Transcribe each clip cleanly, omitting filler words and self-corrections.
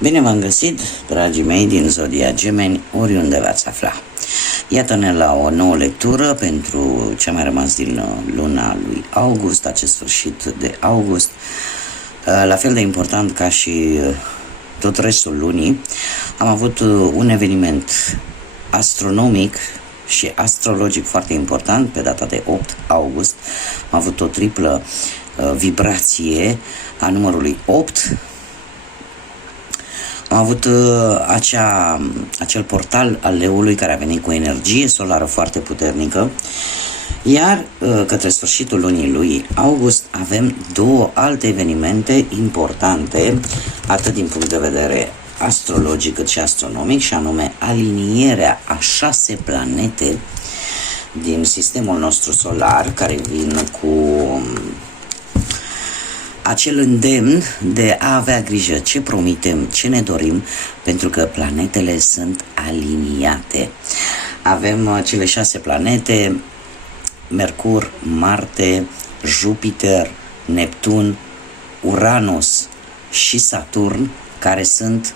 Bine v-am găsit, dragii mei din Zodia Gemeni, oriunde v-ați afla. Iată-ne la o nouă lectură pentru ce a mai rămas din luna lui august, acest sfârșit de august. La fel de important ca și tot restul lunii, am avut un eveniment astronomic și astrologic foarte important pe data de 8 august. Am avut o triplă vibrație a numărului 8. Am avut acel portal al leului care a venit cu energie solară foarte puternică, iar către sfârșitul lunii lui august avem două alte evenimente importante, atât din punct de vedere astrologic cât și astronomic, și anume alinierea a 6 planete din sistemul nostru solar, care vin cu acel îndemn de a avea grijă ce promitem, ce ne dorim, pentru că planetele sunt aliniate. Avem cele 6 planete: Mercur, Marte, Jupiter, Neptun, Uranus și Saturn, care sunt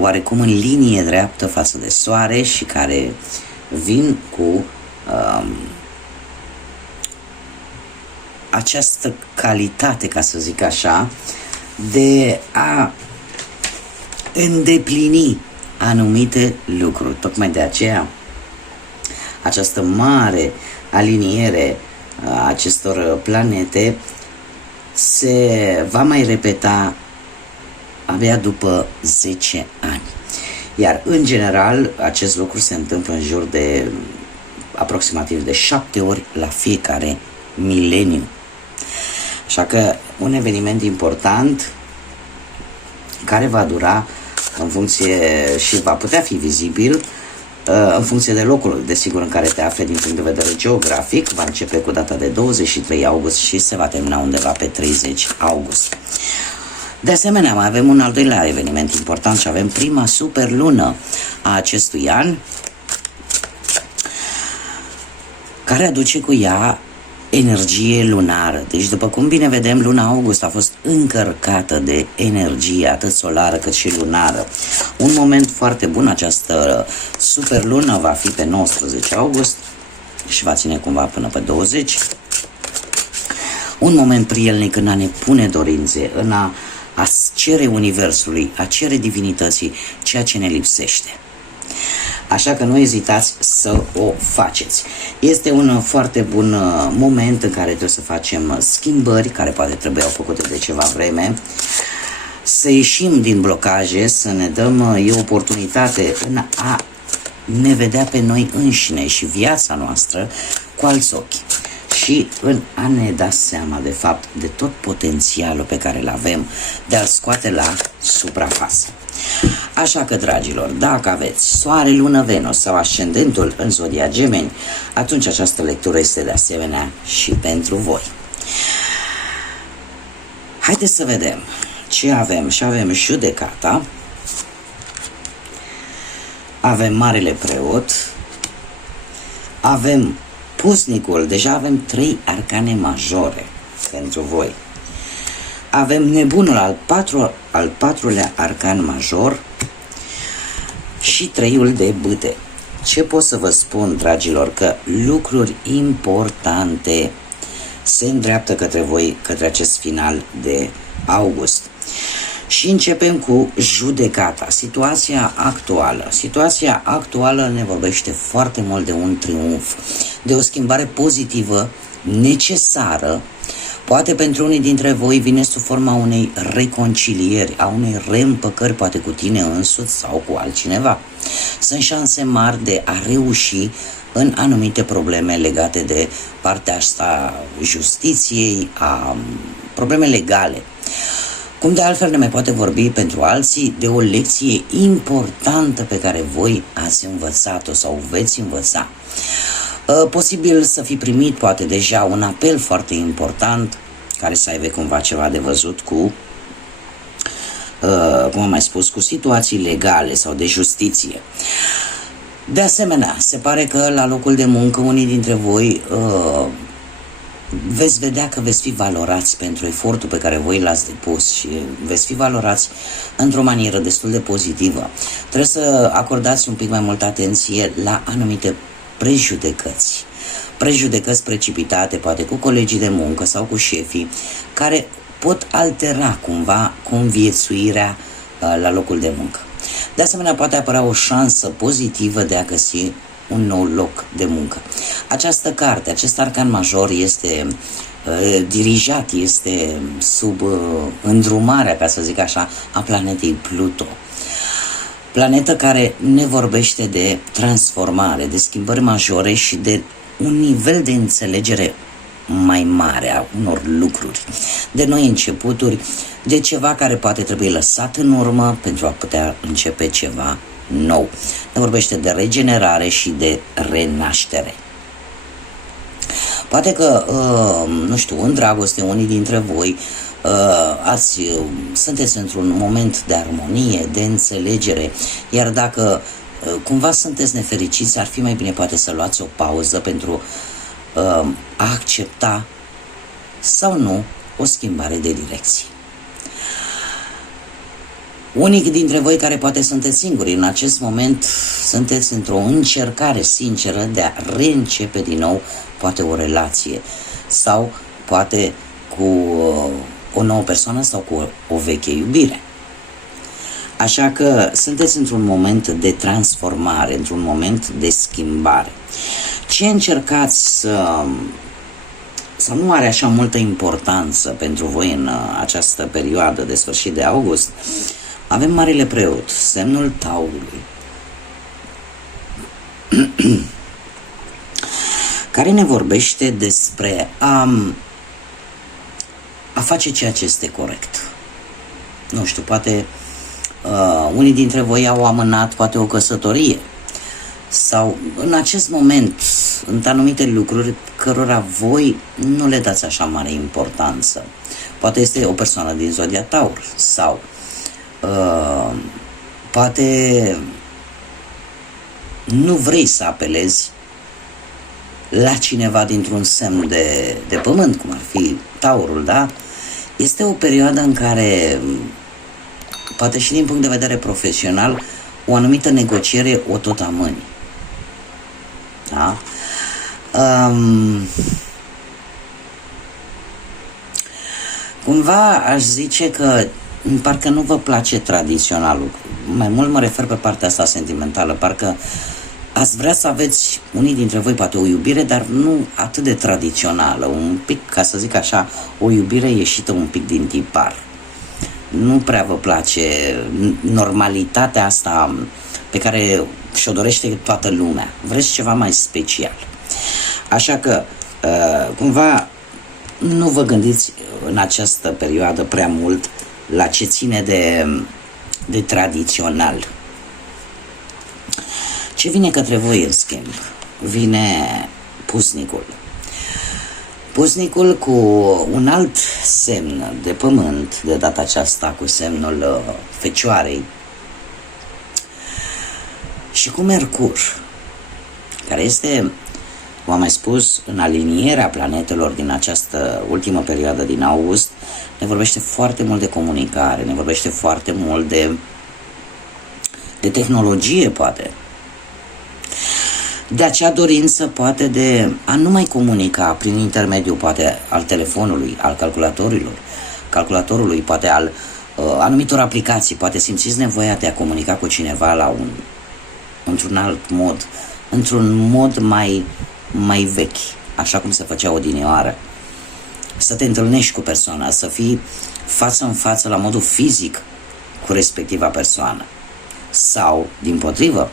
oarecum în linie dreaptă față de Soare și care vin cu această calitate, ca să zic așa, de a îndeplini anumite lucruri. Tocmai de aceea această mare aliniere a acestor planete se va mai repeta abia după 10 ani. Iar în general acest lucru se întâmplă în jur de aproximativ de 7 ori la fiecare mileniu. Așa că un eveniment important care va dura în funcție și va putea fi vizibil în funcție de locul, desigur, în care te afli din punct de vedere geografic. Va începe cu data de 23 august și se va termina undeva pe 30 august. De asemenea, mai avem un al doilea eveniment important și avem prima superlună a acestui an, care aduce cu ea energie lunară. Deci, după cum bine vedem, luna august a fost încărcată de energie, atât solară cât și lunară. Un moment foarte bun, această superlună va fi pe 19 august și va ține cumva până pe 20. Un moment prielnic în a ne pune dorințe, în a cere universului, a cere divinității ceea ce ne lipsește. Așa că nu ezitați să o faceți. Este un foarte bun moment în care trebuie să facem schimbări care poate trebuiau făcute de ceva vreme, să ieșim din blocaje, să ne dăm oportunitate în a ne vedea pe noi înșine și viața noastră cu alți ochi și în a ne da seama de fapt de tot potențialul pe care îl avem de a-l scoate la suprafață. Așa că, dragilor, dacă aveți Soare, Lună, Venus sau ascendentul în Zodia Gemeni, atunci această lectură este de asemenea și pentru voi. Haideți să vedem ce avem. Și avem Judecata, avem Marele Preot, avem Pusnicul, deja avem 3 arcane majore pentru voi. Avem Nebunul, al patrulea arcan major, și 3-ul de bâte. Ce pot să vă spun, dragilor? Că lucruri importante se îndreaptă către voi, către acest final de august. Și începem cu Judecata, Situația actuală ne vorbește foarte mult de un triumf, de o schimbare pozitivă, necesară. Poate pentru unii dintre voi vine sub forma unei reconcilieri, a unei reîmpăcări, poate cu tine însuți sau cu altcineva. Sunt șanse mari de a reuși în anumite probleme legate de partea asta justiției, a probleme legale. Cum de altfel ne mai poate vorbi pentru alții de o lecție importantă pe care voi ați învățat-o sau veți învăța. Posibil să fi primit poate deja un apel foarte important care să aibă cumva ceva de văzut cu, cum am mai spus, cu situații legale sau de justiție. De asemenea, se pare că la locul de muncă unii dintre voi veți vedea că veți fi valorați pentru efortul pe care voi l-ați depus și veți fi valorați într-o manieră destul de pozitivă. Trebuie să acordați un pic mai multă atenție la anumite prejudecăți. Prejudecăți precipitate, poate cu colegii de muncă sau cu șefii, care pot altera cumva conviețuirea la locul de muncă. De asemenea, poate apărea o șansă pozitivă de a găsi un nou loc de muncă. Această carte, acest arcan major este dirijat, este sub îndrumarea, ca să zic așa, a planetei Pluto. Planetă care ne vorbește de transformare, de schimbări majore și de un nivel de înțelegere mai mare a unor lucruri, de noi începuturi, de ceva care poate trebui lăsat în urmă pentru a putea începe ceva nou. Ne vorbește de regenerare și de renaștere. Poate că, nu știu, în dragoste, unii dintre voi sunteți într-un moment de armonie, de înțelegere, iar dacă cumva sunteți nefericiți, ar fi mai bine poate să luați o pauză pentru a accepta sau nu o schimbare de direcție. Unii dintre voi care poate sunteți singuri în acest moment, sunteți într-o încercare sinceră de a reîncepe din nou poate o relație sau poate cu o nouă persoană sau cu o veche iubire. Așa că sunteți într-un moment de transformare, într-un moment de schimbare. Ce încercați să nu are așa multă importanță pentru voi în această perioadă de sfârșit de august? Avem Marele Preot, semnul Taurului, care ne vorbește despre a face ceea ce este corect. Nu știu, poate unii dintre voi au amânat poate o căsătorie sau în acest moment sunt anumite lucruri cărora voi nu le dați așa mare importanță. Poate este o persoană din zodia Taur sau poate nu vrei să apelezi la cineva dintr-un semn de pământ, cum ar fi Taurul, da? Este o perioadă în care, poate și din punct de vedere profesional, o anumită negociere o tot amâni. Da? Cumva aș zice că parcă nu vă place tradiționalul. Mai mult mă refer pe partea asta sentimentală. Parcă ați vrea să aveți, unii dintre voi, poate o iubire, dar nu atât de tradițională. Un pic, ca să zic așa, o iubire ieșită un pic din tipar. Nu prea vă place normalitatea asta pe care și-o dorește toată lumea. Vreți ceva mai special. Așa că, cumva, nu vă gândiți în această perioadă prea mult la ce ține de tradițional. Ce vine către voi, în schimb? Vine pusnicul. Pusnicul cu un alt semn de pământ, de data aceasta cu semnul Fecioarei, și cu Mercur, care este, v-am mai spus, în alinierea planetelor din această ultimă perioadă din august. Ne vorbește foarte mult de comunicare, ne vorbește foarte mult de tehnologie, poate. De acea dorință, poate, de a nu mai comunica prin intermediul, poate, al telefonului, al calculatorului, poate al anumitor aplicații. Poate simțiți nevoia de a comunica cu cineva într-un alt mod, într-un mod mai vechi, așa cum se făcea odinioară. Să te întâlnești cu persoana, să fii față în față la modul fizic cu respectiva persoană. Sau, dimpotrivă,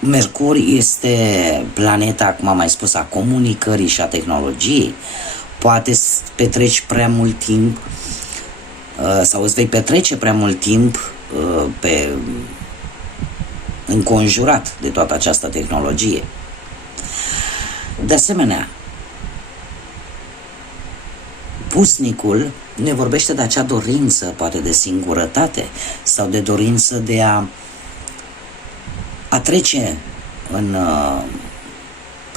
Mercur este planeta, cum am mai spus, a comunicării și a tehnologiei. Poate petreci prea mult timp sau îți vei petrece prea mult timp înconjurat de toată această tehnologie. De asemenea, pusnicul ne vorbește de acea dorință, poate de singurătate sau de dorință de a trece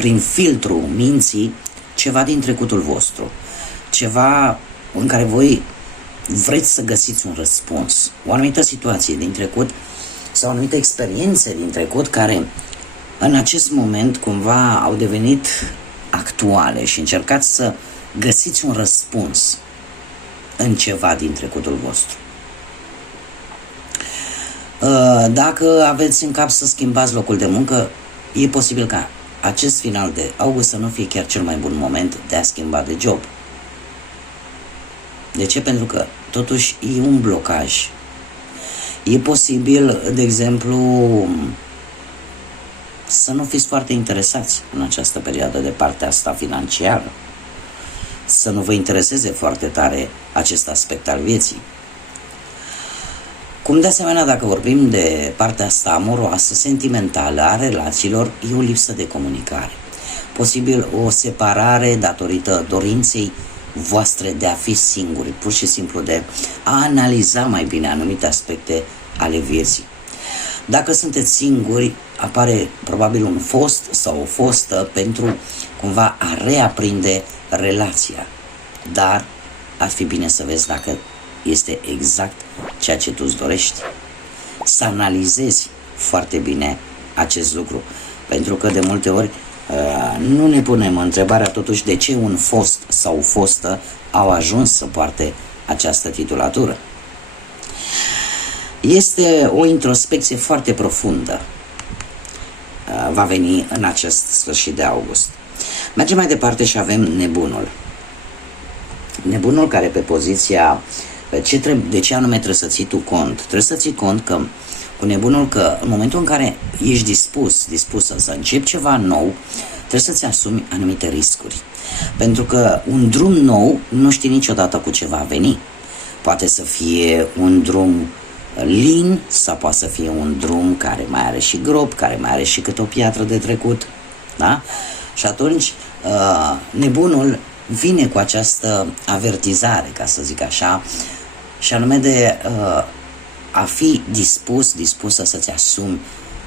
prin filtru minții ceva din trecutul vostru, ceva în care voi vreți să găsiți un răspuns, o anumită situație din trecut sau o anumită experiențe din trecut care în acest moment cumva au devenit actuale și încercați să găsiți un răspuns în ceva din trecutul vostru. Dacă aveți în cap să schimbați locul de muncă, e posibil ca acest final de august să nu fie chiar cel mai bun moment de a schimba de job. De ce? Pentru că totuși e un blocaj. E posibil, de exemplu, să nu fiți foarte interesați în această perioadă de partea asta financiară, să nu vă intereseze foarte tare acest aspect al vieții. Cum de asemenea, dacă vorbim de partea asta amoroasă, sentimentală, a relațiilor, e o lipsă de comunicare. Posibil o separare datorită dorinței voastre de a fi singuri, pur și simplu de a analiza mai bine anumite aspecte ale vieții. Dacă sunteți singuri, apare probabil un fost sau o fostă pentru cumva a reaprinde relația. Dar ar fi bine să vezi dacă este exact ceea ce tu îți dorești. Să analizezi foarte bine acest lucru, pentru că de multe ori nu ne punem întrebarea totuși de ce un fost sau o fostă au ajuns să poarte această titulatură. Este o introspecție foarte profundă. Va veni în acest sfârșit de august. Mergem mai departe și avem nebunul. Nebunul care pe poziția de ce anume trebuie să ții tu cont? Trebuie să ții cont că cu nebunul că în momentul în care ești dispusă să începi ceva nou, trebuie să-ți asumi anumite riscuri. Pentru că un drum nou nu știi niciodată cu ce va veni. Poate să fie un drum lin sau poate să fie un drum care mai are și gropi, care mai are și câte o piatră de trecut. Da? Și atunci nebunul vine cu această avertizare, ca să zic așa, și anume de a fi dispusă să-ți asumi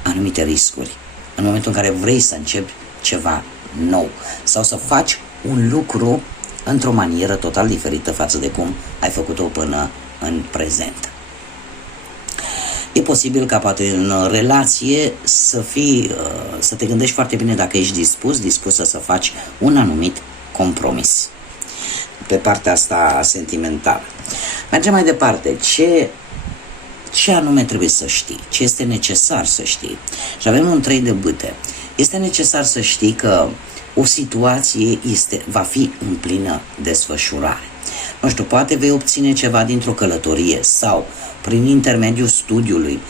anumite riscuri în momentul în care vrei să începi ceva nou sau să faci un lucru într-o manieră total diferită față de cum ai făcut-o până în prezent. E posibil ca poate în relație să te gândești foarte bine dacă ești dispusă să faci un anumit compromis pe partea asta sentimentală. Mergem mai departe. Ce anume trebuie să știi? Ce este necesar să știi? Și avem un 3 de bâte. Este necesar să știi că o situație va fi în plină desfășurare. Nu știu, poate vei obține ceva dintr-o călătorie sau prin intermediul studiului.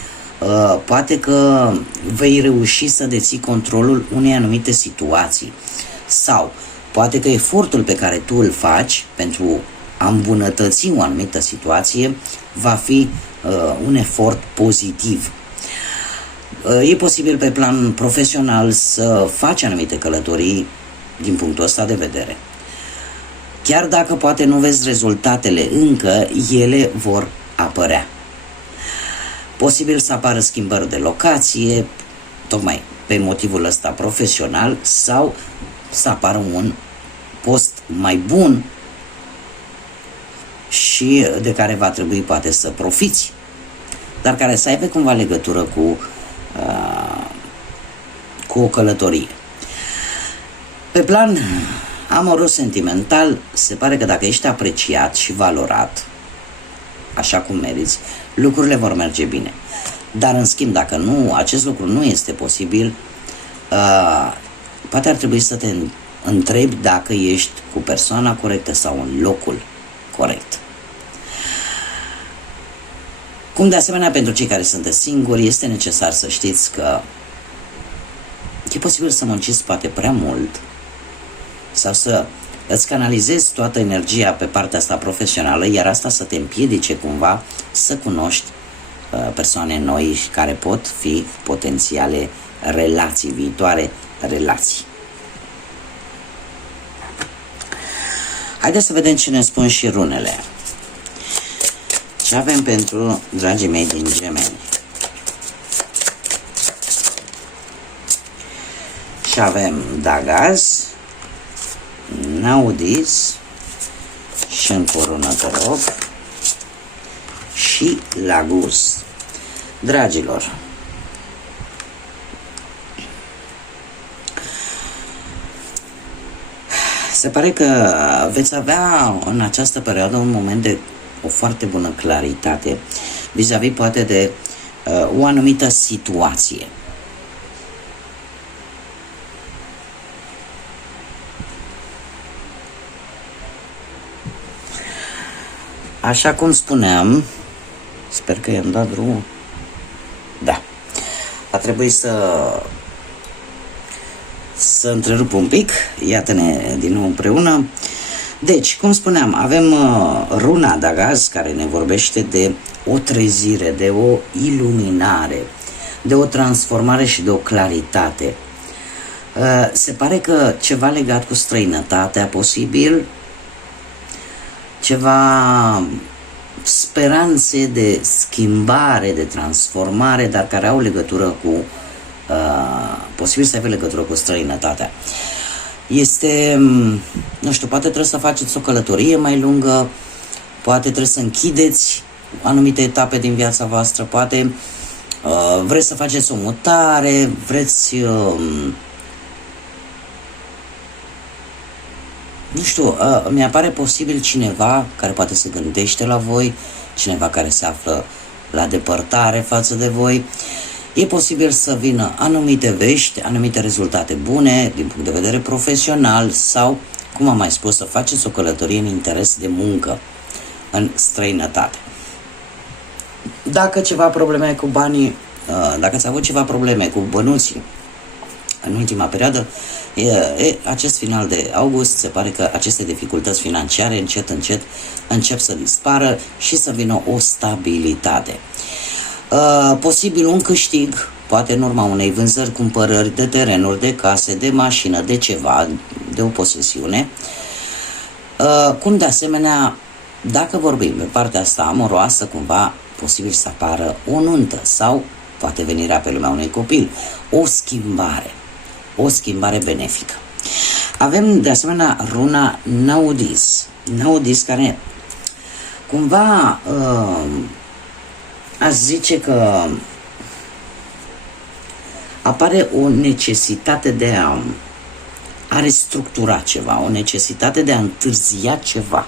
Poate că vei reuși să deții controlul unei anumite situații sau poate că efortul pe care tu îl faci pentru a îmbunătăți o anumită situație va fi un efort pozitiv. E posibil pe plan profesional să faci anumite călătorii din punctul ăsta de vedere. Chiar dacă poate nu vezi rezultatele încă, ele vor apărea. Posibil să apară schimbări de locație, tocmai pe motivul ăsta profesional, sau să apară un post mai bun și de care va trebui poate să profiți, dar care să aibă cumva legătură cu o călătorie. Pe plan amoros-sentimental, se pare că dacă ești apreciat și valorat așa cum meriți, lucrurile vor merge bine. Dar în schimb, dacă acest lucru nu este posibil, poate ar trebui să te întrebi dacă ești cu persoana corectă sau în locul corect. Cum de asemenea pentru cei care sunteți singuri, este necesar să știți că e posibil să munciți poate prea mult sau să îți canalizezi toată energia pe partea asta profesională, iar asta să te împiedice cumva să cunoști persoane noi care pot fi potențiale relații, viitoare relații. Haideți să vedem ce ne spun și runele. Ce avem pentru dragii mei din Gemeni? Și avem Dagaz, Naudis și încă o rună, te rog, și Lagus. Dragilor, se pare că veți avea în această perioadă un moment de o foarte bună claritate vis-a-vis poate de o anumită situație. Așa cum spuneam, sper că i-am dat drumul. Da. A trebuit să întrerup un pic. Iată-ne din nou împreună. Deci, cum spuneam, avem runa Dagaz care ne vorbește de o trezire, de o iluminare, de o transformare și de o claritate. Se pare că ceva legat cu străinătatea posibil, ceva speranțe de schimbare, de transformare, dar care au legătură cu, posibil să aibă legătură cu străinătatea. Este, nu știu, poate trebuie să faceți o călătorie mai lungă, poate trebuie să închideți anumite etape din viața voastră, poate vreți să faceți o mutare, vreți, nu știu, mi-apare posibil cineva care poate se gândește la voi, cineva care se află la depărtare față de voi. E posibil să vină anumite vești, anumite rezultate bune din punct de vedere profesional sau, cum am mai spus, să faceți o călătorie în interes de muncă în străinătate. Dacă ceva probleme cu banii, dacă ați avut ceva probleme cu bănuții în ultima perioadă, acest final de august se pare că aceste dificultăți financiare încet încep să dispară și să vină o stabilitate. Posibil un câștig, poate în urma unei vânzări, cumpărări de terenuri, de case, de mașină, de ceva, de o posesiune. Cum de asemenea, dacă vorbim pe partea asta amoroasă, cumva posibil să apară o nuntă sau poate venirea pe lumea unui copil, o schimbare benefică. Avem de asemenea runa Naudis care cumva aș zice că apare o necesitate de a restructura ceva, o necesitate de a întârzia ceva.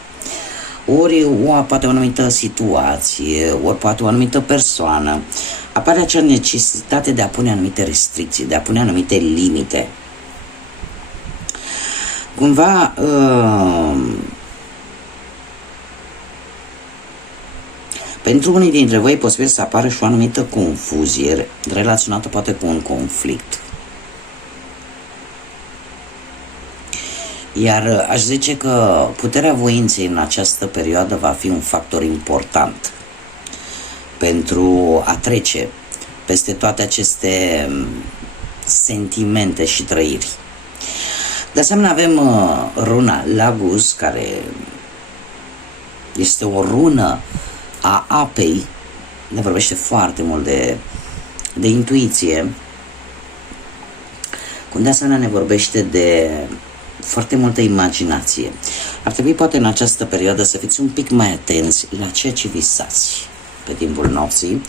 Ori poate o anumită situație, ori poate o anumită persoană. Apare acea necesitate de a pune anumite restricții, de a pune anumite limite. Cumva pentru unii dintre voi posibil să apară și o anumită confuzie relaționată poate cu un conflict. Iar aș zice că puterea voinței în această perioadă va fi un factor important pentru a trece peste toate aceste sentimente și trăiri. De asemenea avem runa Lagus, care este o rună a apei, ne vorbește foarte mult de intuiție, cum de asemenea ne vorbește de foarte multă imaginație. Ar trebui poate în această perioadă să fiți un pic mai atenți la ceea ce visați pe timpul nopții,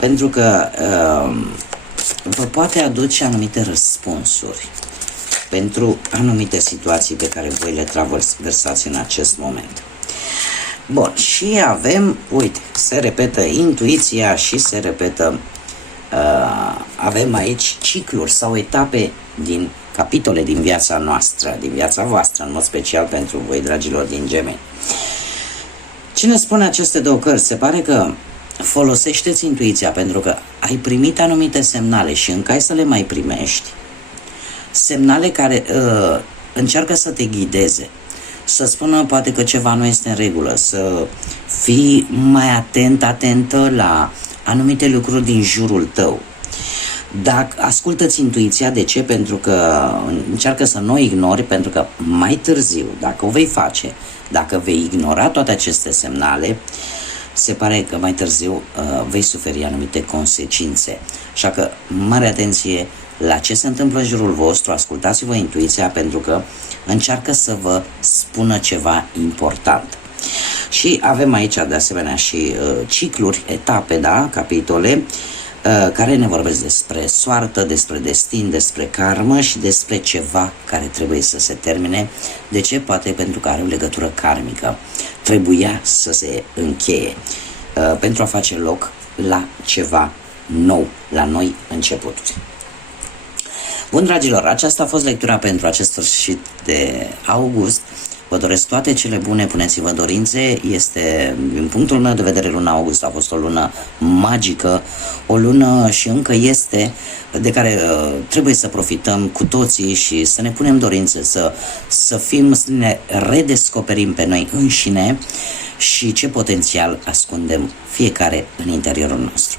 pentru că vă poate aduce anumite răspunsuri pentru anumite situații pe care voi le traversați în acest moment. Bun, și avem, uite, se repetă intuiția și se repetă, avem aici cicluri sau etape din capitole din viața noastră, din viața voastră, în mod special pentru voi, dragilor din Gemeni. Cine spune aceste două cărți? Se pare că folosește-ți intuiția pentru că ai primit anumite semnale și încă ai să le mai primești. Semnale care încearcă să te ghideze, să spună poate că ceva nu este în regulă, să fii mai atentă la anumite lucruri din jurul tău. Dacă ascultă-ți intuiția, de ce? Pentru că încearcă să nu o ignori, pentru că mai târziu, dacă o vei face, dacă vei ignora toate aceste semnale, se pare că mai târziu vei suferi anumite consecințe. Așa că, mare atenție la ce se întâmplă în jurul vostru, ascultați-vă intuiția, pentru că încearcă să vă spună ceva important. Și avem aici de asemenea și cicluri, etape, da, capitole, care ne vorbesc despre soartă, despre destin, despre karmă și despre ceva care trebuie să se termine. De ce? Poate pentru că are o legătură karmică. Trebuia să se încheie pentru a face loc la ceva nou, la noi începuturi. Bun, dragilor, aceasta a fost lectura pentru acest sfârșit de august. Vă doresc toate cele bune, puneți-vă dorințe. Este, din punctul meu de vedere, luna august a fost o lună magică, o lună și încă este, de care trebuie să profităm cu toții și să ne punem dorințe, să ne redescoperim pe noi înșine și ce potențial ascundem fiecare în interiorul nostru.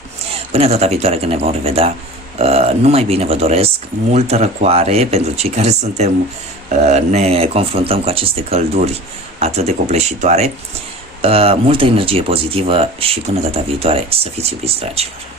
Până data viitoare când ne vom revedea, numai bine vă doresc, multă răcoare pentru cei care ne confruntăm cu aceste călduri atât de copleșitoare, multă energie pozitivă și până data viitoare să fiți iubiți, dragilor!